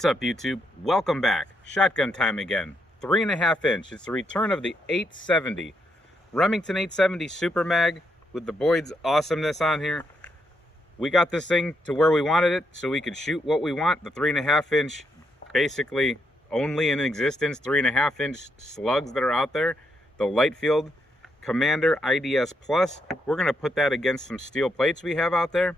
What's up, YouTube? Welcome back. Shotgun time again. 3.5 inch. It's the return of the 870. Remington 870 SUPERMAG with the Boyd's awesomeness on here. We got this thing to where we wanted it so we could shoot what we want. The 3.5 inch, basically only in existence, 3.5 inch slugs that are out there. The Lightfield Commander IDS Plus. We're going to put that against some steel plates we have out there.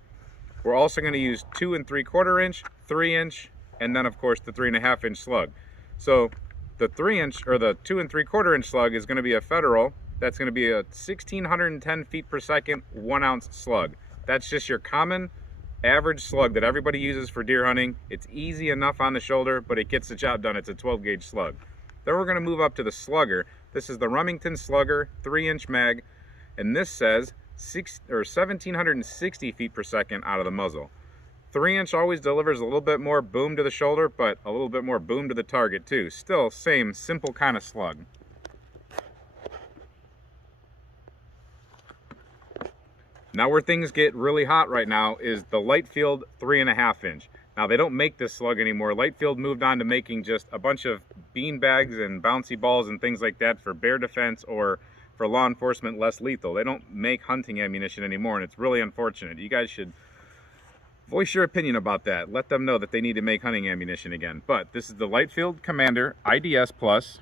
We're also going to use 2 3/4 inch, 3 inch, and then of course the 3.5 inch slug. So the 3 inch or the 2 3/4 inch slug is going to be a Federal. That's going to be a 1610 feet per second, 1 ounce slug. That's just your common average slug that everybody uses for deer hunting. It's easy enough on the shoulder, but it gets the job done. It's a 12 gauge slug. Then we're going to move up to the slugger. This is the Remington Slugger 3 inch mag, and this says 1760 feet per second out of the muzzle. 3 inch always delivers a little bit more boom to the shoulder, but a little bit more boom to the target too. Still same simple kind of slug. Now where things get really hot right now is the Lightfield 3.5 inch. Now they don't make this slug anymore. Lightfield moved on to making just a bunch of bean bags and bouncy balls and things like that for bear defense or for law enforcement, less lethal. They don't make hunting ammunition anymore, and it's really unfortunate. You guys should voice your opinion about that. Let them know that they need to make hunting ammunition again. But this is the Lightfield Commander IDS Plus.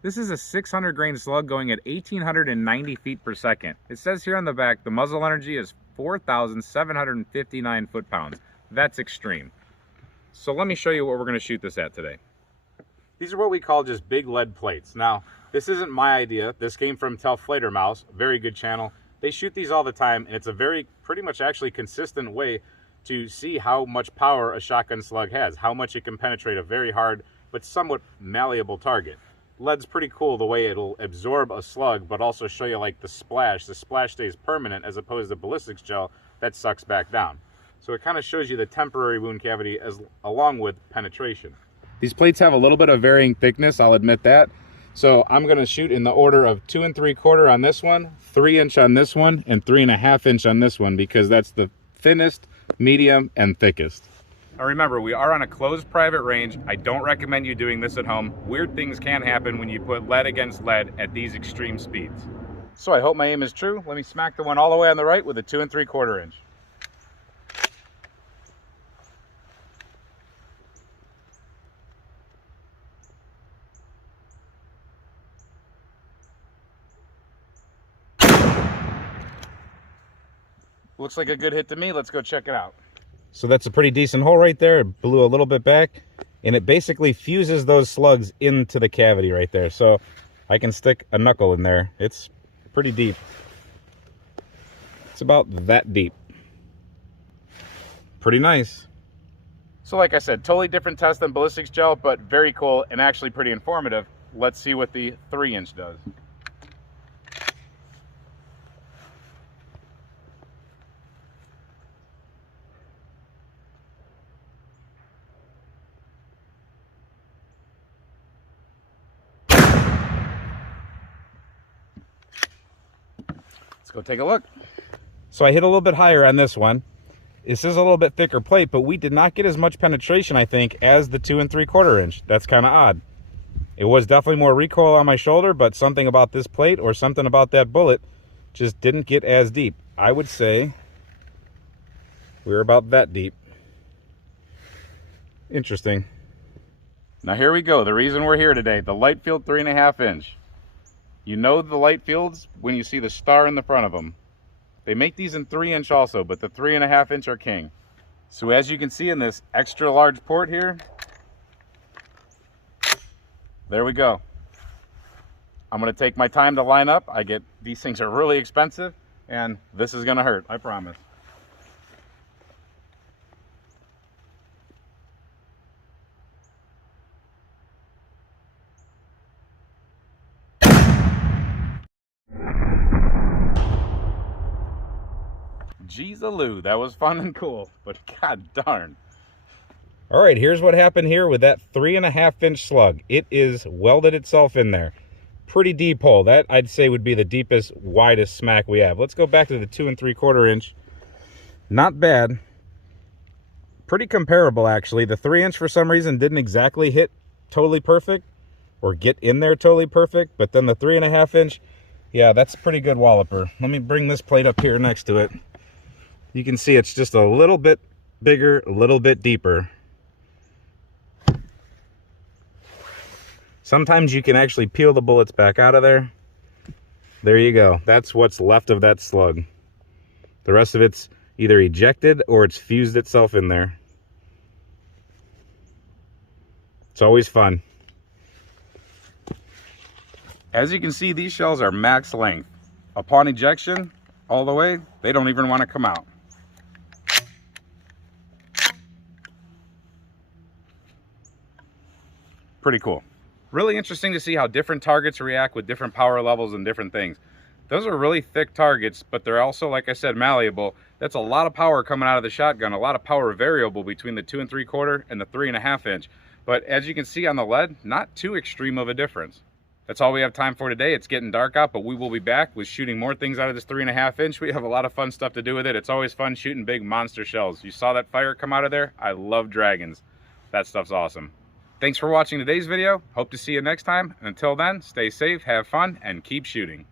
This is a 600 grain slug going at 1890 feet per second. It says here on the back the muzzle energy is 4,759 foot-pounds. That's extreme. So let me show you what we're going to shoot this at today. These are what we call just big lead plates. Now, this isn't my idea. This came from Mouse, very good channel. They shoot these all the time, and it's a pretty much actually consistent way to see how much power a shotgun slug has, how much it can penetrate a very hard but somewhat malleable target. Lead's pretty cool the way it'll absorb a slug, but also show you like the splash. The splash stays permanent as opposed to ballistics gel that sucks back down. So it kind of shows you the temporary wound cavity along with penetration. These plates have a little bit of varying thickness, I'll admit that. So I'm going to shoot in the order of 2 3/4 on this one, 3 inch on this one, and 3.5 inch on this one, because that's the thinnest, medium, and thickest. Now remember, we are on a closed private range. I don't recommend you doing this at home. Weird things can happen when you put lead against lead at these extreme speeds. So I hope my aim is true. Let me smack the one all the way on the right with a 2 3/4 inch. Looks like a good hit to me. Let's go check it out. So that's a pretty decent hole right there. It blew a little bit back, and it basically fuses those slugs into the cavity right there. So I can stick a knuckle in there. It's pretty deep. It's about that deep. Pretty nice. So like I said, totally different test than ballistics gel, but very cool and actually pretty informative. Let's see what the 3 inch does. Go take a look. So I hit a little bit higher on this one. This is a little bit thicker plate, but we did not get as much penetration, I think, as the 2 3/4 inch. That's kind of odd. It was definitely more recoil on my shoulder, but something about this plate or something about that bullet just didn't get as deep. I would say we're about that deep. Interesting. Now here we go. The reason we're here today, the Lightfield 3.5 inch. You know the Lightfields when you see the star in the front of them. They make these in 3 inch also, but the 3.5 inch are king. So as you can see in this extra large port here, there we go. I'm gonna take my time to line up. These things are really expensive, and this is gonna hurt, I promise. Jeez-a-loo, that was fun and cool, but god darn. All right, here's what happened here with that 3.5 inch slug. It is welded itself in there. Pretty deep hole. That I'd say would be the deepest, widest smack we have. Let's go back to the 2 3/4 inch. Not bad. pretty comparable actually. The 3-inch for some reason didn't exactly hit totally perfect or get in there totally perfect, but then the 3.5-inch, yeah, that's a pretty good walloper. Let me bring this plate up here next to it. You can see it's just a little bit bigger, a little bit deeper. Sometimes you can actually peel the bullets back out of there. There you go. That's what's left of that slug. The rest of it's either ejected or it's fused itself in there. It's always fun. As you can see, these shells are max length. Upon ejection, all the way, they don't even want to come out. Pretty cool. Really interesting to see how different targets react with different power levels and different things. Those are really thick targets, but they're also, like I said, malleable. That's a lot of power coming out of the shotgun, a lot of power variable between the 2 3/4 and the 3.5-inch. But as you can see on the lead, not too extreme of a difference. That's all we have time for today. It's getting dark out, but we will be back with shooting more things out of this 3.5-inch. We have a lot of fun stuff to do with it. It's always fun shooting big monster shells. You saw that fire come out of there? I love dragons. That stuff's awesome. Thanks for watching today's video. Hope to see you next time. And until then, stay safe, have fun, and keep shooting.